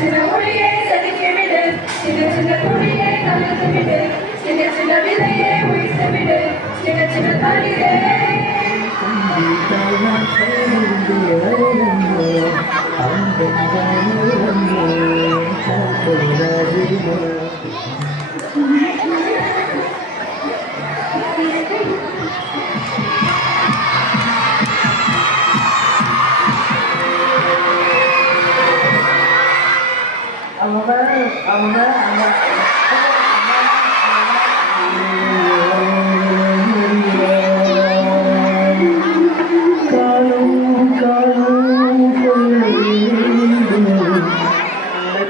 சின்ன மொழியை செதுக்கி விடு சின்ன சின்ன துணியை கலந்து விடு சின்ன சின்ன விதையை உயிர்த்து விடு சின்ன சின்ன தண்ணீரே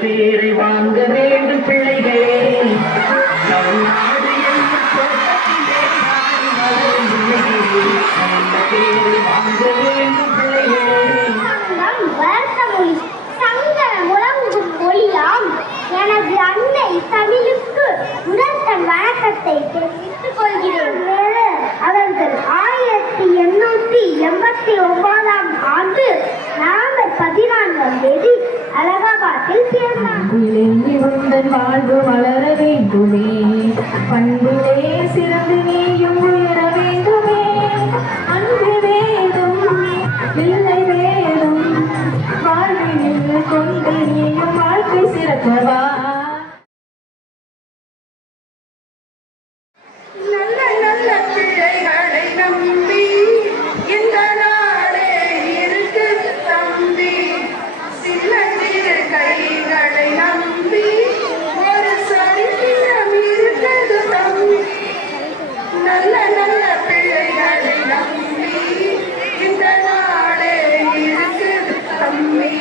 பேரை வாங்க வேண்டும் பிள்ளைகளே பேரை வாங்க வேண்டும் பிள்ளைகளே எனது அன்னை தமிழுக்கு முதற்கண் வணக்கத்தை தெரிவித்துக் கொள்கிறேன். அவர்கள் 1889 ஆண்டு நவம்பர் 14ஆம் தேதி அலகாபாத்தில் சேர்ந்தார். வாழ்வு வளர வேண்டுமே பண்புலே சிறந்து நீயும் உயர வேண்டுமே அன்பு வேணும் பிள்ளை வேணும் வாழ்வில் கொண்டு நீயும் வாழ்க்கை சிறக்கவா. நல்ல நல்ல பிள்ளைகளை நம்பி இந்த நாடே இருக்கு தம்பி சின்ன சிறு கைகளை நம்பி ஒரு சரித்திரம் இருக்குது தம்பி நல்ல நல்ல பிள்ளைகளை நம்பி இந்த நாடே இருக்கு தம்பி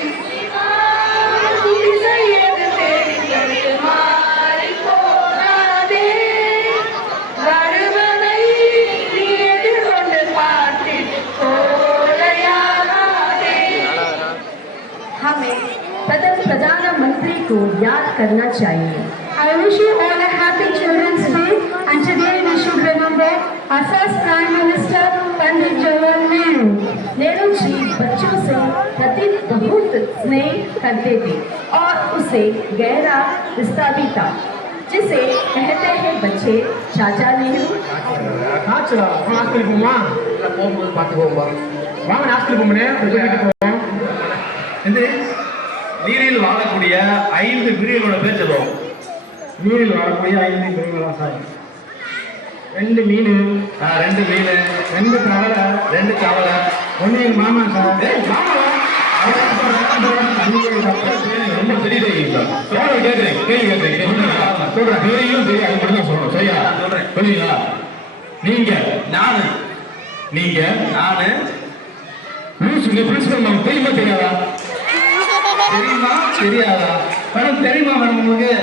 प्रधानमंत्री को याद करना चाहिए. I wish you all a happy Children's Day and today we should remember our first Prime Minister Pandit Jawaharlal Nehru. Nehru ji बच्चों से प्रति बहुत स्नेह करते थे और उसे गहरा रिश्ता भी था जिसे कहते हैं बच्चे चाचा नेहरू. போகும்போது பார்த்துக்கோங்க வாங்க ஹாஸ்பிட்டல் போகும்போது நீரில் வாழக்கூடிய 5 விரிவுகளோட பேர் சொல்லுவோம். நீரில் வாழக்கூடிய 5 விரிவுகளா சார்? 2 மீன், 2 மீன், 2 தவளை, 2 தவளை, 1 எங்க மாமா சார். ரொம்ப பெரிய கேள்வி சொல்றேன் பெரியும் பெரிய அது மட்டும் தான் சொல்லணும். சரியா சொல்றேன் புரியுங்களா? நீங்க நானு நீங்க நானு பிரின்சிபல் மேம் தெரியுமா தெரியாதா? தெரியுமா தெரியாதா? மேடம் தெரியுமா மேடம் உங்களுக்கு?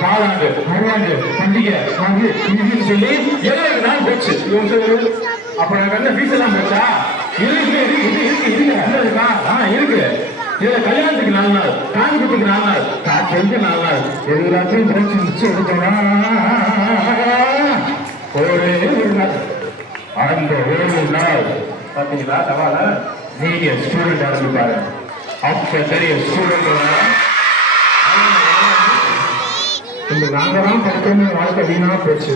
காலாண்டு மறுவாண்டு பண்டிகை சொல்லி 7 நாள் போச்சு. அப்ப நாங்க என்ன ஃபீஸ் எல்லாம் போச்சா? இருக்கு இதுல கல்யாணத்துக்கு 4 நாள், காஞ்சிபுரத்துக்கு 4 நாள், காய்ச்சலுக்கு 4 நாள், எல்லாத்தையும் போச்சு மிச்சம் எடுத்தோம்னா ஒரே ஒரு நாள். அந்த ஒரு நாள் பாத்தீங்களா சவால நீங்க ஸ்டூடெண்ட் ஆரம்பிப்பாரு. அப்ப தெரிய ஸ்டூடெண்ட் நாங்க தான் படிக்கணும் வாழ்க்கை வீணா போச்சு.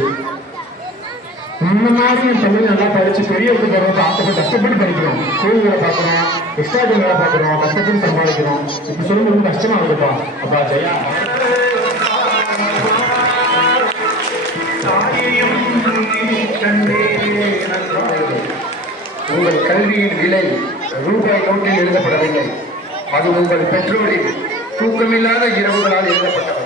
இந்த மாதிரி என் பள்ளி நல்லா படிச்சு பெரிய போறோம் ஆசைப்பட்டு கஷ்டப்பட்டு படிக்கிறோம். கோயில் வேலை பார்க்கறோம், எக்ஸ்ட்ரா வேலை பார்க்கறோம், கஷ்டப்பட்டு சம்பாதிக்கிறோம். இப்ப சொல்லும்போது கஷ்டமா இருக்குப்பா. அப்பா ஜெயா உங்கள் கல்வியின் விலை ரூபாய் நோட்டில் எழுதப்படவில்லை. அது உங்கள் பெற்றோரின் தூக்கமில்லாத இரவுகளால் எழுதப்பட்டவை.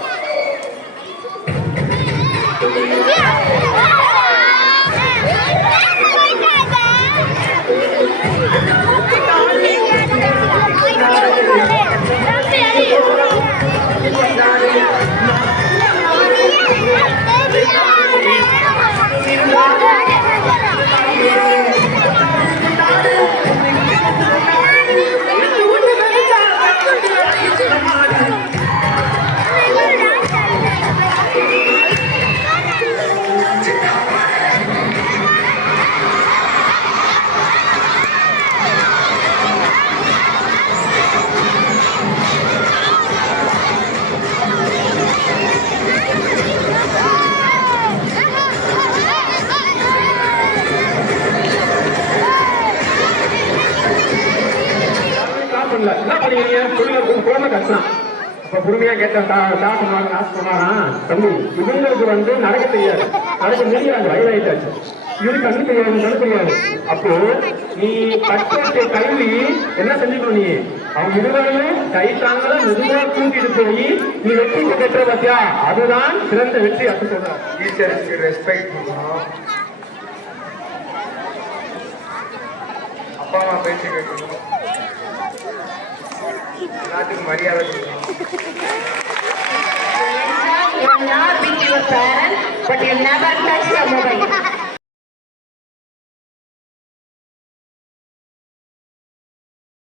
நீங்க சொல்லுங்க குழந்தை கஷ்டம். அப்ப பொறுமையா கேட்டேன் சொன்னாராம், தம்பி இவங்களுக்கு வந்து நடக்க தெரியாது, நடக்க முடியாது, வயதாயிட்டாச்சு, இது கண்ணு தெரியாது, கண்ணு தெரியாது. அப்போ நீ கற்ற கல்வி என்ன செஞ்சுக்கணும், நீ அவங்க இருவரையும் கை தாங்கள மெதுவா தூக்கிட்டு போய் நீ வெற்றி பெற்ற பாத்தியா, அதுதான் சிறந்த வெற்றி. அப்படி சொல்றாரு. டீச்சர்ஸ்க்கு ரெஸ்பெக்ட் கொடுக்கணும், அப்பா அம்மா பேச்சு கேட்கணும், எல்லாத்துக்கும் மரியாதை கொடுக்கணும். You will not beat your parents, but you never touch the mobile.